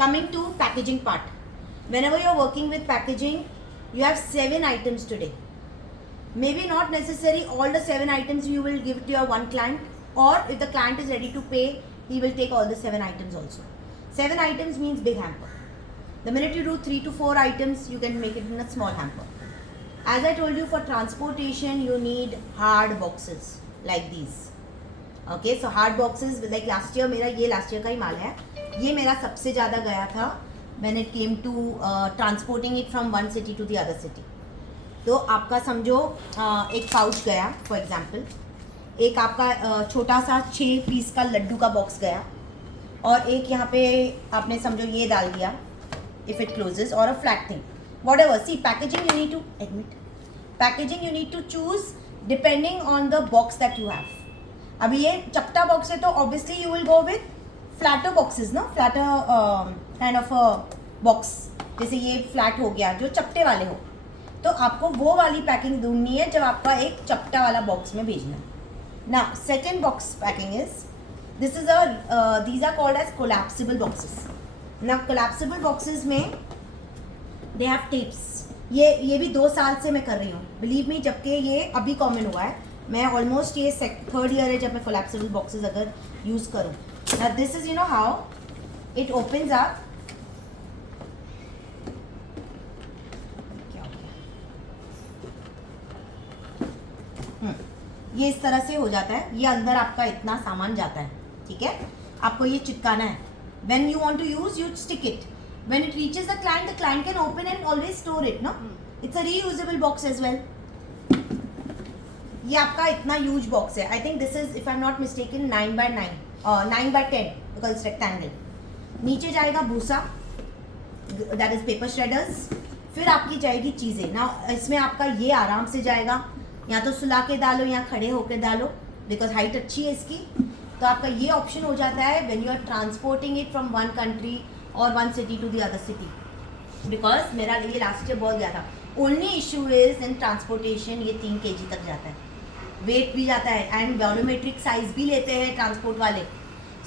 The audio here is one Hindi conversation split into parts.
Coming to packaging part. Whenever you're working with packaging, you have 7 items today. Maybe not necessary all the 7 items you will give to your one client, or if the client is ready to pay, he will take all the 7 items also. 7 items means big hamper. The minute you do 3 to 4 items, you can make it in a small hamper. As I told you, for transportation, you need hard boxes like these. Okay, so hard boxes, like last year, मेरा ये last year का ही माल है. ये मेरा सबसे ज़्यादा गया था when it came to transporting it from one city to the other city. तो आपका समझो एक पाउच गया फॉर एग्जांपल, एक आपका छोटा सा 6 पीस का लड्डू का बॉक्स गया, और एक यहाँ पे आपने समझो ये डाल दिया if it closes, or a flat thing, whatever. See, packaging you need to packaging you need to choose depending on the box that you have. अभी ये चपटा बॉक्स है तो obviously you will go with flatter boxes, no, flatter kind of a box. जैसे ये फ्लैट हो गया जो चपटे वाले हो, तो आपको वो वाली पैकिंग ढूंढनी है जब आपका एक चपटा वाला बॉक्स में भेजना है. Now second box packing is, this is a these are called as collapsible boxes. Now collapsible boxes में they have tapes. ये भी 2 साल से मैं कर रही हूँ, बिलीव मी, जबकि ये अभी कॉमन हुआ है. मैं ऑलमोस्ट ये 3rd ईयर है जब मैं कोलैप्सिबल बॉक्सेस अगर यूज़ करूँ. This is, you know how it opens up. क्या हो गया, ये इस तरह से हो जाता है. ये अंदर आपका इतना सामान जाता है, ठीक है. आपको ये चिपकाना है. When you want to use, you stick it. When it reaches the client can open and always store it. No, it's a reusable box as well. ये आपका इतना ह्यूज बॉक्स है. I think this is, if I am not mistaken, 9x10 because it's rectangle. नीचे जाएगा भूसा, दैट इज पेपर श्रेडर्स. फिर आपकी जाएगी चीज़ें. ना इसमें आपका ये आराम से जाएगा, या तो सुला के डालो या खड़े होकर डालो, बिकॉज हाइट अच्छी है इसकी. तो आपका ये ऑप्शन हो जाता है when you are transporting it from one country और one city to the other city. Because मेरा ये लास्ट ईयर बहुत गया था. Only issue is in transportation, ये 3 kg तक जाता है, वेट भी जाता है, एंड वॉल्यूमेट्रिक साइज भी लेते हैं ट्रांसपोर्ट वाले.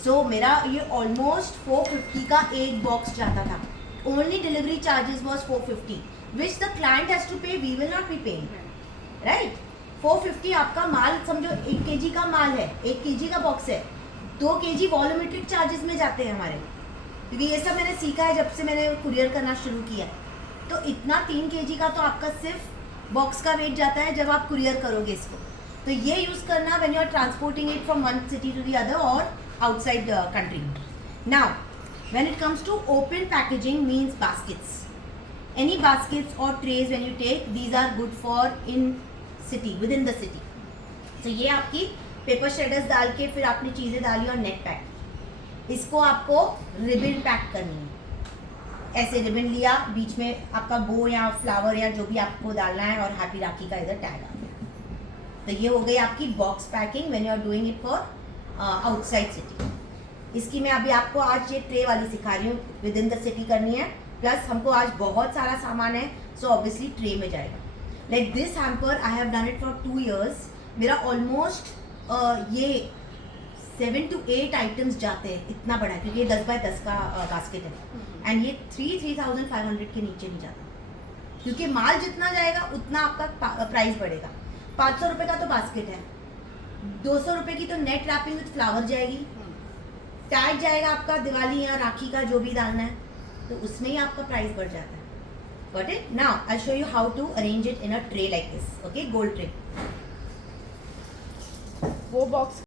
सो मेरा ये ऑलमोस्ट 450 का एक बॉक्स जाता था. Only delivery charges was 450, which the client has to pay, we will not be paying, right. 450 आपका माल समझो 1 kg का माल है, 1 kg का बॉक्स है, 2 kg वॉल्यूमेट्रिक चार्जेस में जाते हैं हमारे, क्योंकि ये सब मैंने सीखा है जब से मैंने कुरियर करना शुरू किया. तो इतना 3 kg का तो आपका सिर्फ बॉक्स का वेट जाता है जब आप कुरियर करोगे इसको. तो ये यूज़ करना when you are transporting it from one city to the other और outside country. Now when it comes to open packaging means baskets. Any baskets और trays when you take, these are good for in city, within the city. तो ये आपकी पेपर शेडर्स डाल के फिर आपने चीज़ें डाली और नेट पैक. इसको आपको रिबन पैक करनी है. ऐसे रिबन लिया, बीच में आपका बो या फ्लावर या जो भी आपको डालना है, और हैप्पी राखी का इधर टैग आ गया. तो ये हो गई आपकी box packing when you are doing it for outside city. इसकी मैं अभी आपको आज ये ट्रे वाली सिखा रही हूँ, विद इन द सिटी करनी है. प्लस हमको आज बहुत सारा सामान है, सो ऑब्वियसली ट्रे में जाएगा. Like this hamper I have done it for 2 years. मेरा ऑलमोस्ट ये 7 to 8 आइटम्स जाते हैं. इतना बड़ा है क्योंकि ये 10 by 10 का बास्केट है, एंड ये 3,500 के नीचे नहीं जाता, क्योंकि माल जितना जाएगा उतना आपका प्राइस बढ़ेगा. 500 रुपये का तो बास्केट है, 200 रुपये की तो नेट रैपिंग विथ फ्लावर जाएगी, टैग जाएगा आपका दिवाली या राखी का जो भी डालना है, तो उसमें ही आपका प्राइस बढ़ जाता है. Got it? Now I show you how to arrange it in a tray like this. Okay, gold tray. वो बॉक्स